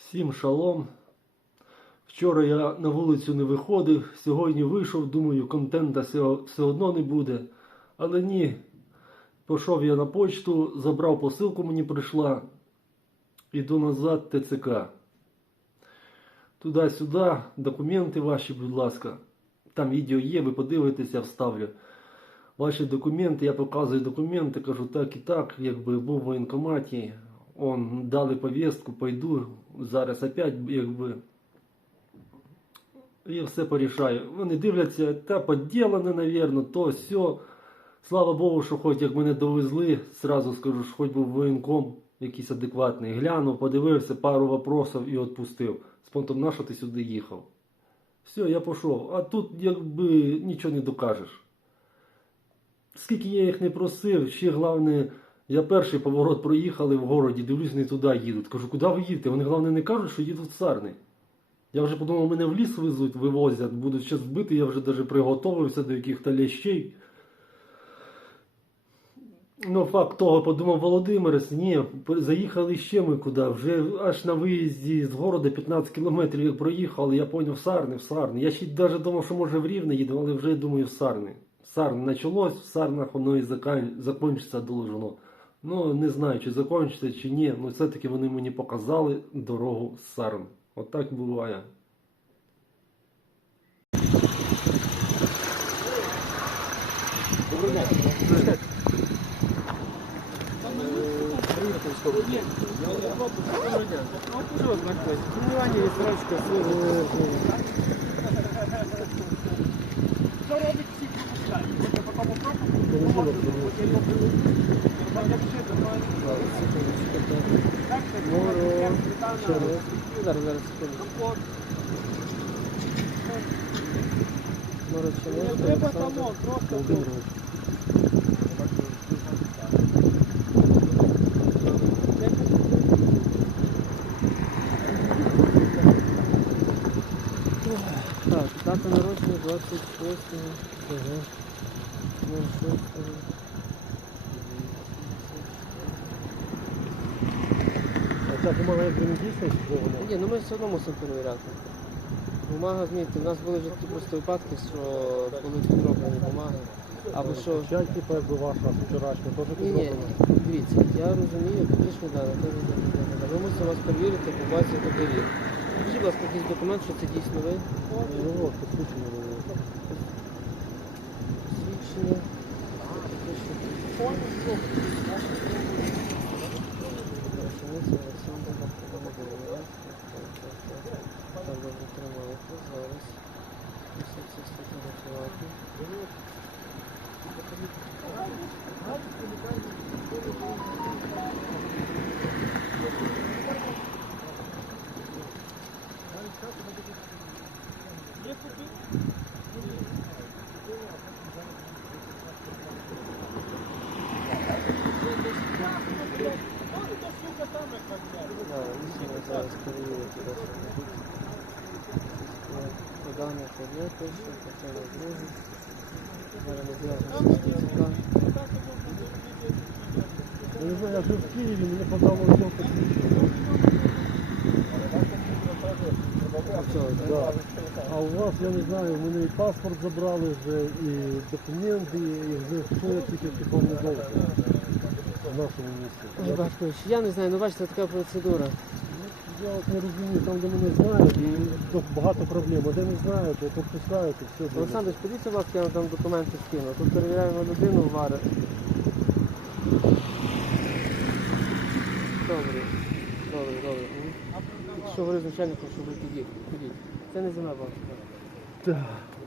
Всім шалом. Вчора я на вулицю не виходив, сьогодні вийшов, думаю, контента все, одно не буде. Але ні. Пішов я на почту, забрав посилку, мені прийшла. Іду назад ТЦК. Туди-сюди, документи ваші, будь ласка. Там відео є, ви подивитеся, вставлю. Ваші документи, я показую документи, кажу так і так, якби був в воєнкоматі. Он дали повістку, пойду зараз опять, якби. І все порішаю. Вони дивляться, та поділене, навірно, то сьо. Слава Богу, що хоч як мене довезли, зразу скажу, що хоч був воєнком якийсь адекватний. Глянув, подивився, пару вопросів і відпустив. З понтом, на що ти сюди їхав? Все, я пішов. А тут якби нічого не докажеш. Скільки я їх не просив, ще головне, я перший поворот проїхали в городі, дивлюсь, не туди їдуть. Кажу, куди ви їдете? Вони головне не кажуть, що їдуть в Сарни. Я вже подумав, мене в ліс везуть, вивозять, будуть ще збити, я вже навіть приготовився до яких-то лящей. Ну, факт того, подумав Володимир, ні, заїхали ще ми куди. Вже аж на виїзді з города 15 кілометрів як проїхали, я поняв, в Сарни, в Сарни. Я ще навіть думав, що може в Рівне їду, але вже думаю в Сарни. Сарни почалось, в Сарнах воно і закінчиться должно. Ну, не знаю, чи закінчиться, чи ні, але все-таки вони мені показали дорогу з Сарн. От так буває. Тренування, відсрочка, Зараз, зараз, секунду. Морочинець, Олександр Володимирович. Так, дата народження 28 ага. 06 А ця бумага якби не Ні, ну ми все одно мусимо перевіряти. Бумага, змійте, в нас були вже такі просто випадки, що були підроблені бумаги. Або що. Печать, типу, якби ваша вчорашня, теж Ні, ні, дивіться, я розумію, публічно дане, теж не Ми мусимо вас перевірити, по базі договір. Скажіть, будь ласка, якийсь документ, що це дійсно ви? Ну, от, посвідчення Рушениця Олександр Володимирович. Так, добре, тримайте. Зараз. Все це сфотографувати. Да, мусимо зараз перевірити вашу одне перше, потім друге. Зараз ми зв'язуємося. Я не знаю, я жив в Києві, мені розділ посвідчення. Да. А у вас, я не знаю, у мене і паспорт забрали вже, і документи, і вже що я тільки не знаю в нашому місті. Ой, Я, Батькович, я не знаю, ну бачите, така процедура. Я не розумію, там, де мене знають, і тут багато проблем. А де не знають, то пропускають і все. буде. Олександр, подивіться, будь ласка, я вам там документи скину. Тут перевіряємо людину в вари. Добре, добре, добре. Мгм. Що говорив з начальником, щоб ви підіть, підіть. Це не земля ваша. Так.